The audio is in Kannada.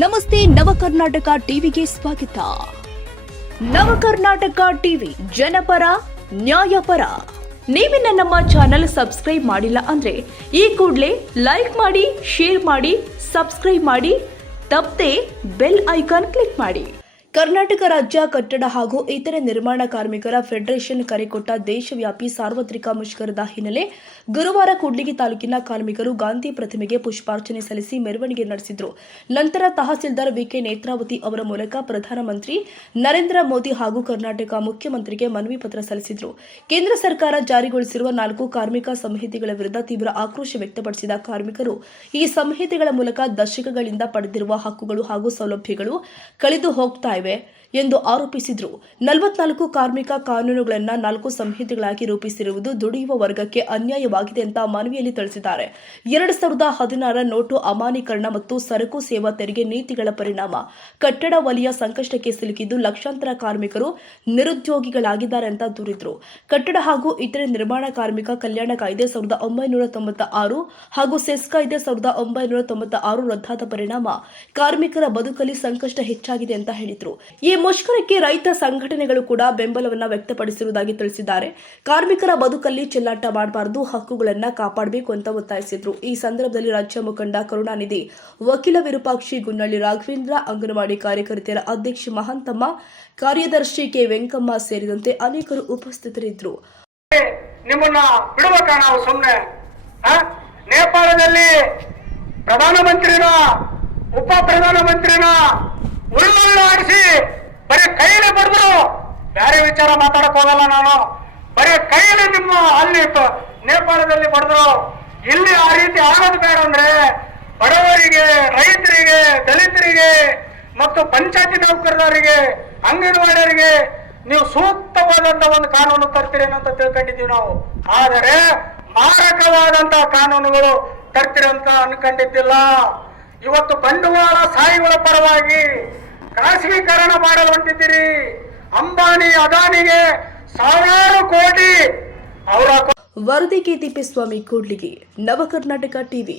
ನಮಸ್ತೆ ನವಕರ್ನಾಟಕ ಟಿವಿಗೆ ಸ್ವಾಗತ. ನವಕರ್ನಾಟಕ ಟಿವಿ ಜನಪರ ನ್ಯಾಯಪರ. ನೀವಿನ್ನ ನಮ್ಮ ಚಾನೆಲ್ ಸಬ್ಸ್ಕ್ರೈಬ್ ಮಾಡಿಲ್ಲ ಅಂದ್ರೆ ಈ ಕೂಡಲೇ ಲೈಕ್ ಮಾಡಿ, ಶೇರ್ ಮಾಡಿ, ಸಬ್ಸ್ಕ್ರೈಬ್ ಮಾಡಿ, ತಪ್ಪದೆ ಬೆಲ್ ಐಕಾನ್ ಕ್ಲಿಕ್ ಮಾಡಿ. ಕರ್ನಾಟಕ ರಾಜ್ಯ ಕಟ್ಟಡ ಹಾಗೂ ಇತರೆ ನಿರ್ಮಾಣ ಕಾರ್ಮಿಕರ ಫೆಡರೇಷನ್ ಕರೆಕೊಟ್ಟ ದೇಶವ್ಯಾಪಿ ಸಾರ್ವತ್ರಿಕ ಮುಷ್ಕರದ ಹಿನ್ನೆಲೆ ಗುರುವಾರ ಕೂಡ್ಲಿಗಿ ತಾಲೂಕಿನ ಕಾರ್ಮಿಕರು ಗಾಂಧಿ ಪ್ರತಿಮೆಗೆ ಪುಷ್ಪಾರ್ಚನೆ ಸಲ್ಲಿಸಿ ಮೆರವಣಿಗೆ ನಡೆಸಿದರು. ನಂತರ ತಹಸೀಲ್ದಾರ್ ವಿಕೆ ನೇತ್ರಾವತಿ ಅವರ ಮೂಲಕ ಪ್ರಧಾನಮಂತ್ರಿ ನರೇಂದ್ರ ಮೋದಿ ಹಾಗೂ ಕರ್ನಾಟಕ ಮುಖ್ಯಮಂತ್ರಿಗೆ ಮನವಿ ಪತ್ರ ಸಲ್ಲಿಸಿದರು. ಕೇಂದ್ರ ಸರ್ಕಾರ ಜಾರಿಗೊಳಿಸಿರುವ 4 ಕಾರ್ಮಿಕ ಸಂಹಿತೆಗಳ ವಿರುದ್ಧ ತೀವ್ರ ಆಕ್ರೋಶ ವ್ಯಕ್ತಪಡಿಸಿದ ಕಾರ್ಮಿಕರು ಈ ಸಂಹಿತೆಗಳ ಮೂಲಕ ದಶಕಗಳಿಂದ ಪಡೆದಿರುವ ಹಕ್ಕುಗಳು ಹಾಗೂ ಸೌಲಭ್ಯಗಳು ಕಳೆದು ಹೋಗ್ತಾ ಎಂದು ಆರೋಪಿಸಿದರು. 44 ಕಾರ್ಮಿಕ ಕಾನೂನುಗಳನ್ನು 4 ಸಂಹಿತೆಗಳಾಗಿ ರೂಪಿಸಿರುವುದು ದುಡಿಯುವ ವರ್ಗಕ್ಕೆ ಅನ್ಯಾಯವಾಗಿದೆ ಅಂತ ಮನವಿಯಲ್ಲಿ ತಿಳಿಸಿದ್ದಾರೆ. 2016 ನೋಟು ಅಮಾನ್ಯೀಕರಣ ಮತ್ತು ಸರಕು ಸೇವಾ ತೆರಿಗೆ ನೀತಿಗಳ ಪರಿಣಾಮ ಕಟ್ಟಡ ವಲಯ ಸಂಕಷ್ಟಕ್ಕೆ ಸಿಲುಕಿದ್ದು ಲಕ್ಷಾಂತರ ಕಾರ್ಮಿಕರು ನಿರುದ್ಯೋಗಿಗಳಾಗಿದ್ದಾರೆ ಅಂತ ದೂರಿದರು. ಕಟ್ಟಡ ಹಾಗೂ ಇತರೆ ನಿರ್ಮಾಣ ಕಾರ್ಮಿಕ ಕಲ್ಯಾಣ ಕಾಯ್ದೆ 1996 ಹಾಗೂ ಸೆಸ್ ಕಾಯ್ದೆ 1996 ರದ್ದಾದ ಪರಿಣಾಮ ಕಾರ್ಮಿಕರ ಬದುಕಲ್ಲಿ ಸಂಕಷ್ಟ ಹೆಚ್ಚಾಗಿದೆ ಅಂತ ಹೇಳಿದರು. ಈ ಮುಷ್ಕರಕ್ಕೆ ರೈತ ಸಂಘಟನೆಗಳು ಕೂಡ ಬೆಂಬಲವನ್ನು ವ್ಯಕ್ತಪಡಿಸಿರುವುದಾಗಿ ತಿಳಿಸಿದ್ದಾರೆ. ಕಾರ್ಮಿಕರ ಬದುಕಲ್ಲಿ ಚೆಲ್ಲಾಟ ಮಾಡಬಾರದು, ಹಕ್ಕುಗಳನ್ನು ಕಾಪಾಡಬೇಕು ಅಂತ ಒತ್ತಾಯಿಸಿದ್ರು. ಈ ಸಂದರ್ಭದಲ್ಲಿ ರಾಜ್ಯ ಮುಖಂಡ ಕರುಣಾನಿಧಿ, ವಕೀಲ ವಿರೂಪಾಕ್ಷಿ ಗುನ್ನಳ್ಳಿ, ರಾಘವೇಂದ್ರ, ಅಂಗನವಾಡಿ ಕಾರ್ಯಕರ್ತೆಯರ ಅಧ್ಯಕ್ಷೆ ಮಹಾಂತಮ್ಮ, ಕಾರ್ಯದರ್ಶಿ ಕೆ ವೆಂಕಮ್ಮ ಸೇರಿದಂತೆ ಅನೇಕರು ಉಪಸ್ಥಿತರಿದ್ದರು. ನಿಮ್ಮನ್ನ ಬಿಡಬೇಕ ನಾವು ಸುಮ್ಮನೆ? ನೇಪಾಳದಲ್ಲಿ ಪ್ರಧಾನಮಂತ್ರಿನ ಉಪ ಪ್ರಧಾನಮಂತ್ರಿನ ಉರುಳಾಡಿಸಿ ಬರೀ ಕೈಲಿ ಬಡಿದ್ರು, ಬೇರೆ ವಿಚಾರ ಮಾತಾಡಕ್ ಹೋಗಲ್ಲ ನಾನು. ಬರೀ ಕೈಲಿ ನಿಮ್ಮ ಅಲ್ಲಿ ನೇಪಾಳದಲ್ಲಿ ಬಡಿದ್ರು. ಇಲ್ಲಿ ಆ ರೀತಿ ಆಗೋದು ಬೇಡ ಅಂದ್ರೆ ಬಡವರಿಗೆ, ರೈತರಿಗೆ, ದಲಿತರಿಗೆ ಮತ್ತು ಪಂಚಾಯತಿ ನೌಕರರಿಗೆ, ಅಂಗನವಾಡಿಯರಿಗೆ ನೀವು ಸೂಕ್ತವಾದಂತ ಒಂದು ಕಾನೂನು ತರ್ತೀರಿ ಅಂತ ತಿಳ್ಕೊಂಡಿದ್ದೀವಿ ನಾವು. ಆದರೆ ಮಾರಕವಾದಂತಹ ಕಾನೂನುಗಳು ತರ್ತೀರಿ ಅಂತ ಅನ್ಕೊಂಡಿದ್ದಿಲ್ಲ. ಇವತ್ತು ಬಂಡವಾಳ ಸಾಯಿಗಳ ಪರವಾಗಿ ಖಾಸಗೀಕರಣ ಮಾಡಲು ಹೊಂಟಿದ್ದೀರಿ. ಅಂಬಾನಿ, ಅದಾನಿಗೆ ಸಾವಿರಾರು ಕೋಟಿ ಅವರ ವರದಿಗೆ ತಿಪ್ಪೇಸ್ವಾಮಿ ಕೂಡ್ಲಿಗಿ, ನವಕರ್ನಾಟಕ ಟಿವಿ.